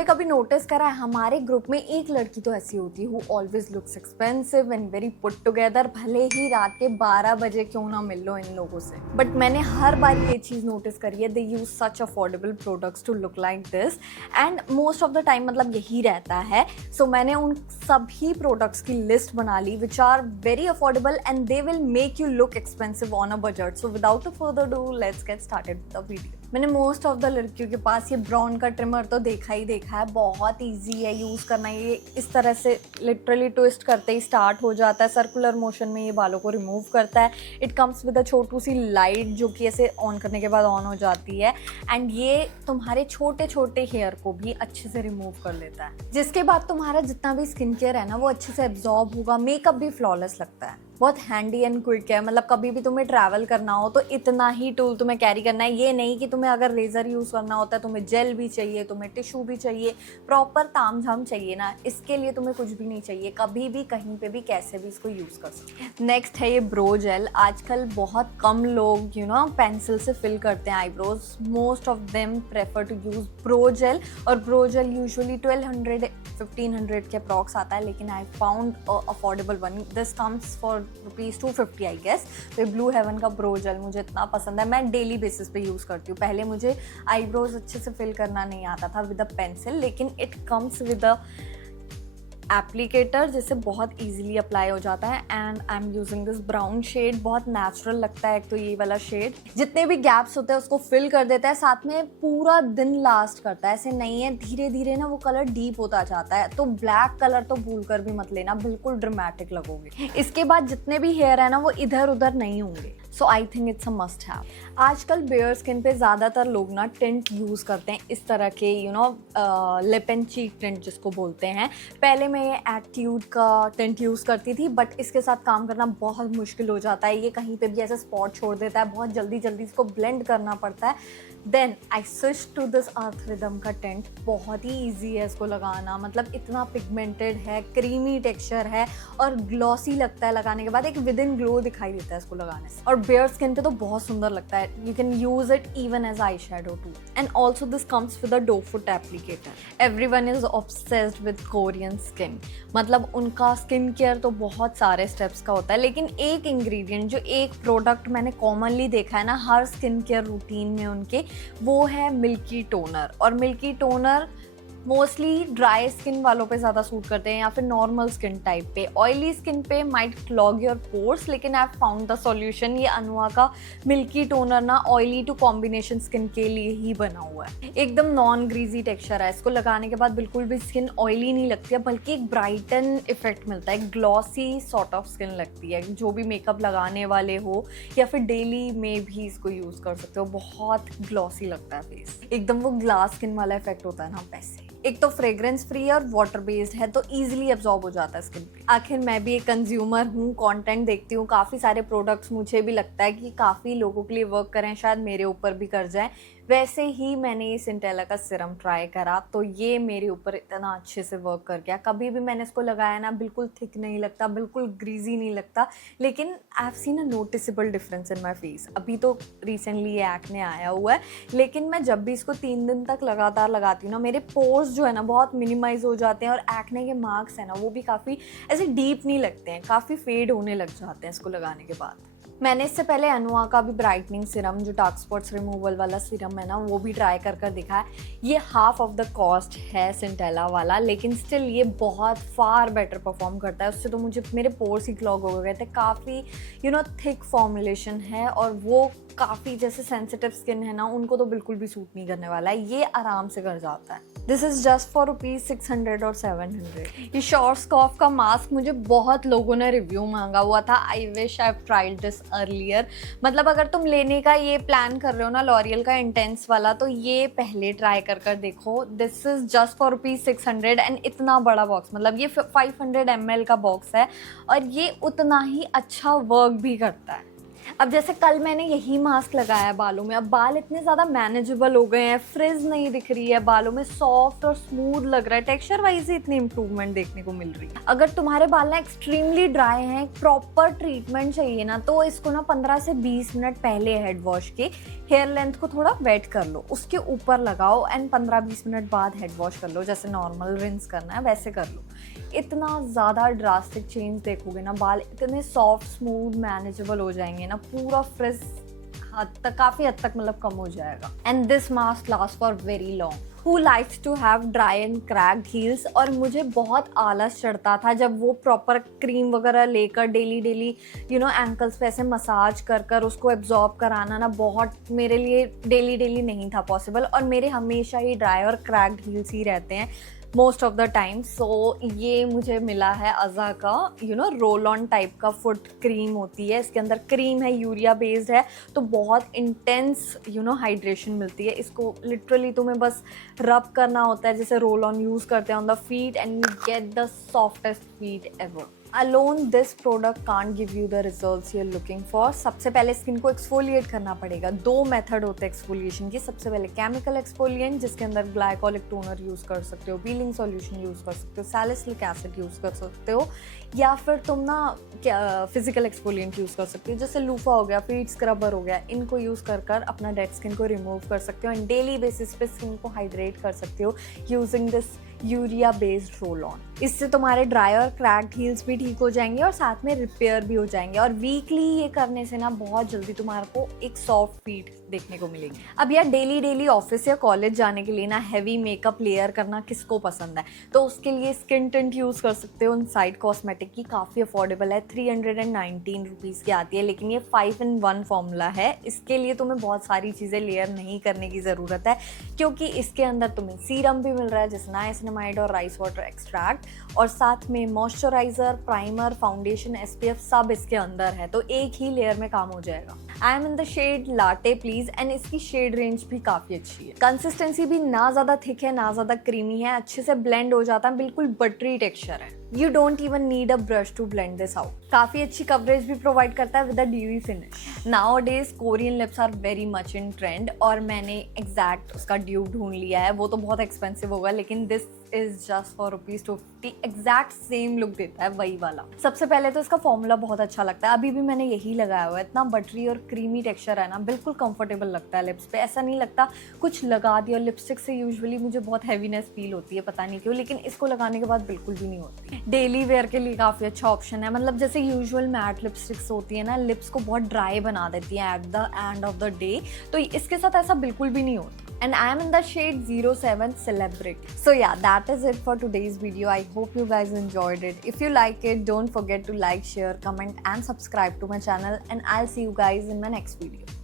तुमने कभी नोटिस करा है हमारे ग्रुप में एक लड़की तो ऐसी होती है who always looks expensive and very put together, भले ही रात के 12 बजे क्यों ना मिल लो इन लोगों से। बट मैंने हर बार ये चीज़ नोटिस करी है, they use such affordable products to look like this and most of the time मतलब यही रहता है। सो मैंने उन सभी प्रोडक्ट्स की लिस्ट बना ली which are very affordable and they will make you look expensive on a budget. So without a further do let's get started the video. मैंने मोस्ट ऑफ द लड़कियों के पास ये ब्राउन का ट्रिमर तो देखा ही है, बहुत इजी है यूज़ करना। ये इस तरह से लिटरली ट्विस्ट करते ही स्टार्ट हो जाता है, सर्कुलर मोशन में ये बालों को रिमूव करता है। इट कम्स विद अ छोटू सी लाइट जो कि ऐसे ऑन करने के बाद ऑन हो जाती है एंड ये तुम्हारे छोटे छोटे हेयर को भी अच्छे से रिमूव कर लेता है, जिसके बाद तुम्हारा जितना भी स्किन केयर है ना वो अच्छे से एब्जॉर्ब होगा। मेकअप भी फ्लॉलेस लगता है, बहुत हैंडी एंड क्विक है। मतलब कभी भी तुम्हें ट्रैवल करना हो तो इतना ही टूल तुम्हें कैरी करना है। ये नहीं कि तुम्हें अगर लेज़र यूज़ करना होता है तुम्हें जेल भी चाहिए, तुम्हें टिश्यू भी चाहिए, प्रॉपर ताम झाम चाहिए ना, इसके लिए तुम्हें कुछ भी नहीं चाहिए। कभी भी कहीं पे भी कैसे भी इसको यूज़ कर सकते हैं। नेक्स्ट है ये ब्रो जेल। आजकल बहुत कम लोग पेंसिल से फिल करते हैं eyebrows. Most of them prefer to use brow gel, और ब्रो जेल यूजुअली 1200-1500 के अप्रॉक्स आता है, लेकिन I found affordable one. This comes for ₹250 I guess. तो ब्लू हेवन का ब्रो जेल मुझे इतना पसंद है, मैं डेली बेसिस पे यूज़ करती हूँ। पहले मुझे आईब्रोज अच्छे से फिल करना नहीं आता था विद अ पेंसिल, लेकिन it comes with a applicator जिससे बहुत इजीली अप्लाई हो जाता है। And I am using this brown shade, बहुत नेचुरल लगता है। एक तो ये वाला शेड जितने भी गैप्स होते हैं उसको फिल कर देता है, साथ में पूरा दिन लास्ट करता है। ऐसे नहीं है धीरे धीरे ना वो कलर डीप होता जाता है। तो ब्लैक कलर तो भूल कर भी मत लेना, बिल्कुल ड्रामेटिक लगोगे। इसके बाद जितने भी हेयर है ना वो इधर उधर नहीं होंगे। So I think it's a must have. आजकल बेयर स्किन पे ज़्यादातर लोग ना टिंट यूज़ करते हैं, इस तरह के लिप एंड चीक टिंट जिसको बोलते हैं। पहले मैं ये एटीट्यूड का टिंट यूज़ करती थी, बट इसके साथ काम करना बहुत मुश्किल हो जाता है। ये कहीं पे भी ऐसे स्पॉट छोड़ देता है, बहुत जल्दी जल्दी इसको ब्लेंड करना पड़ता है। Then I switch to this Earth Rhythm का टिंट। बहुत ही ईजी है इसको लगाना, मतलब इतना पिगमेंटेड है, क्रीमी टेक्सचर है और ग्लॉसी लगता है। लगाने के बाद एक विद इन ग्लो दिखाई देता है इसको लगाने से, और बेयर स्किन पे तो बहुत सुंदर लगता है। You can use it even as eye shadow too. And also this comes with a doe foot applicator. Everyone is obsessed with Korean skin, मतलब उनका स्किन केयर तो बहुत सारे स्टेप्स का होता है, लेकिन एक इंग्रेडिएंट जो एक प्रोडक्ट मैंने कॉमनली देखा है ना हर स्किन केयर रूटीन में उनके, वो है मिल्की टोनर। और milky toner mostly dry skin वालों पे ज़्यादा सूट करते हैं या फिर नॉर्मल स्किन टाइप पे। ऑयली स्किन पे माइट क्लॉग योर पोर्स, लेकिन आई फाउंड द सॉल्यूशन। ये अनुआ का मिल्की टोनर ना ऑयली टू कॉम्बिनेशन स्किन के लिए ही बना हुआ है। एकदम नॉन ग्रीजी टेक्सचर है, इसको लगाने के बाद बिल्कुल भी स्किन ऑयली नहीं लगती है, बल्कि एक ब्राइटन इफेक्ट मिलता है, ग्लॉसी सॉर्ट ऑफ स्किन लगती है। जो भी मेकअप लगाने वाले हो या फिर डेली में भी इसको यूज़ कर सकते हो, बहुत ग्लॉसी लगता है फेस। एकदम वो ग्लास स्किन वाला इफेक्ट होता है ना वैसे। एक तो फ्रेग्रेंस फ्री है और वाटर बेस्ड है, तो इजीली एब्जॉर्ब हो जाता है स्किन पे। आखिर मैं भी एक कंज्यूमर हूँ, कंटेंट देखती हूँ, काफ़ी सारे प्रोडक्ट्स मुझे भी लगता है कि काफ़ी लोगों के लिए वर्क करें, शायद मेरे ऊपर भी कर जाए। वैसे ही मैंने ये सिंटेला का सिरम ट्राई करा तो ये मेरे ऊपर इतना अच्छे से वर्क कर गया। कभी भी मैंने इसको लगाया ना बिल्कुल थिक नहीं लगता, बिल्कुल ग्रीजी नहीं लगता, लेकिन I have seen a noticeable difference in my face. अभी तो रिसेंटली ये एक्ने आया हुआ है, लेकिन मैं जब भी इसको 3 दिन तक लगातार लगाती हूँ ना, मेरे पोर्स जो है ना बहुत मिनिमाइज हो जाते हैं और एक्ने के मार्क्स है ना वो भी काफ़ी ऐसे डीप नहीं लगते हैं, काफ़ी फेड होने लग जाते हैं इसको लगाने के बाद। मैंने इससे पहले अनुआ का भी ब्राइटनिंग सिरम जो डार्क स्पॉट्स रिमूवल वाला सिरम है ना वो भी ट्राई कर दिखा है। ये हाफ ऑफ द कॉस्ट है सिंटेला वाला, लेकिन स्टिल ये बहुत फार बेटर परफॉर्म करता है। उससे तो मुझे मेरे पोर्स ही क्लॉग हो गए थे। काफ़ी थिक फॉर्मुलेशन है और वो काफ़ी जैसे सेंसिटिव स्किन है ना उनको तो बिल्कुल भी सूट नहीं करने वाला है, ये आराम से कर जाता है। दिस इज़ जस्ट फॉर ₹600 और 700। ये शॉर्ट्सकॉफ का मास्क मुझे बहुत लोगों ने रिव्यू मांगा हुआ था। I wish I tried this earlier. मतलब अगर तुम लेने का ये प्लान कर रहे हो ना लॉरियल का इंटेंस वाला, तो ये पहले ट्राई कर देखो। This is just for ₹600 and इतना बड़ा बॉक्स, मतलब ये 500 ml का बॉक्स है और ये उतना ही अच्छा वर्क भी करता है। अब जैसे कल मैंने यही मास्क लगाया बालों में, अब बाल इतने ज़्यादा मैनेजेबल हो गए हैं, फ्रिज नहीं दिख रही है बालों में, सॉफ्ट और स्मूथ लग रहा है, टेक्सचर वाइज ही इतनी इंप्रूवमेंट देखने को मिल रही है। अगर तुम्हारे बाल ना एक्सट्रीमली ड्राई हैं, प्रॉपर ट्रीटमेंट चाहिए ना, तो इसको ना 15 से 20 मिनट पहले हेड वॉश के हेयर लेंथ को थोड़ा वेट कर लो, उसके ऊपर लगाओ एंड 15-20 मिनट बाद हेड वॉश कर लो, जैसे नॉर्मल रिंस करना है वैसे कर लो। इतना ज़्यादा ड्रास्टिक चेंज देखोगे ना, बाल इतने सॉफ्ट स्मूथ मैनेजेबल हो जाएंगे ना, पूरा फ्रिज हद तक, काफ़ी हद तक मतलब कम हो जाएगा। And this mask last for very long. Who likes to have dry and cracked heels? और मुझे बहुत आलस चढ़ता था जब वो प्रॉपर क्रीम वगैरह लेकर डेली एंकल्स पे ऐसे मसाज कर कर उसको एब्जॉर्ब कराना ना, बहुत मेरे लिए डेली नहीं था पॉसिबल। और मेरे हमेशा ही ड्राई और क्रैक्ड हील्स ही रहते हैं मोस्ट ऑफ द टाइम। सो ये मुझे मिला है अज़ा का रोल ऑन टाइप का फुट क्रीम होती है, इसके अंदर क्रीम है, यूरिया बेस्ड है, तो बहुत इंटेंस हाइड्रेशन मिलती है। इसको लिटरली तुम्हें बस रब करना होता है जैसे रोल ऑन यूज़ करते हैं on the feet, and you get the softest feet ever. Alone this product can't give you the results you're looking for। सबसे पहले स्किन को एक्सफोलिएट करना पड़ेगा। 2 मेथड होते हैं एक्सफोलिएशन की। सबसे पहले केमिकल एक्सफोलिएंट, जिसके अंदर ग्लाइकोलिक टोनर यूज़ कर सकते हो, पीलिंग सॉल्यूशन यूज़ कर सकते हो, सैलिसिलिक एसिड यूज़ कर सकते हो, या फिर तुम ना फिजिकल एक्सफोलिएंट यूज़ कर सकते हो, जैसे लूफा हो गया, फीट स्क्रबर हो गया। इनको यूज़ कर कर अपना डेड स्किन को रिमूव कर सकते हो एंड डेली बेसिस पे स्किन को हाइड्रेट कर सकते हो using this urea based roll on. इससे तुम्हारे ड्राई और क्रैक्ड हील्स भी ठीक हो जाएंगे और साथ में रिपेयर भी हो जाएंगे। और वीकली ये करने से ना बहुत जल्दी तुम्हारे को एक सॉफ्ट फीट देखने को मिलेगी। अब यार डेली ऑफिस या कॉलेज जाने के लिए ना हैवी मेकअप लेयर करना किसको पसंद है, तो उसके लिए स्किन टिंट यूज़ कर सकते हो इनसाइड कॉस्मेटिक की। काफ़ी अफोर्डेबल है, 319 रुपीज़ की आती है, लेकिन ये 5-in-1 फॉर्मूला है। इसके लिए तुम्हें बहुत सारी चीज़ें लेयर नहीं करने की ज़रूरत है, क्योंकि इसके अंदर तुम्हें सीरम भी मिल रहा है जैसे नाइसिनामाइड और राइस वाटर एक्सट्रैक्ट, और साथ में मॉइस्चराइजर, प्राइमर, फाउंडेशन, SPF सब इसके अंदर है, तो एक ही लेयर में काम हो जाएगा। I am in the shade latte please, and इसकी शेड रेंज भी काफ़ी अच्छी है। कंसिस्टेंसी भी ना ज़्यादा थिक है ना ज़्यादा क्रीमी है, अच्छे से ब्लेंड हो जाता है, बिल्कुल बटरी टेक्सचर है। You don't even need a brush to blend this out. काफ़ी अच्छी कवरेज भी प्रोवाइड करता है with a dewy finish. Nowadays Korean lips are very much in trend, और मैंने एग्जैक्ट उसका ड्यूब ढूंढ लिया है। वो तो बहुत एक्सपेंसिव होगा, लेकिन this is just for ₹250। Exact same look देता है वही वाला। सबसे पहले तो इसका फॉर्मूला बहुत अच्छा लगता है, अभी भी मैंने यही लगाया हुआ है। इतना बटरी और क्रीमी टेक्सचर है ना, बिल्कुल कंफर्टेबल लगता है लिप्स पे, ऐसा नहीं लगता कुछ लगा दिया। लिपस्टिक से यूजुअली मुझे बहुत हैवीनेस फील होती है, पता नहीं क्यों, लेकिन इसको लगाने के बाद बिल्कुल भी नहीं होती। डेली वेयर के लिए काफ़ी अच्छा ऑप्शन है। मतलब जैसे यूजुअल मैट लिपस्टिक्स होती है ना, लिप्स को बहुत ड्राई बना देती है at the end of the day, तो इसके साथ ऐसा बिल्कुल भी नहीं होता। And I am in the shade 07 Celebrity. So yeah, that is it for today's video. I hope you guys enjoyed it. If you like it, don't forget to like, share, comment and subscribe to my channel, and I'll see you guys in my next video.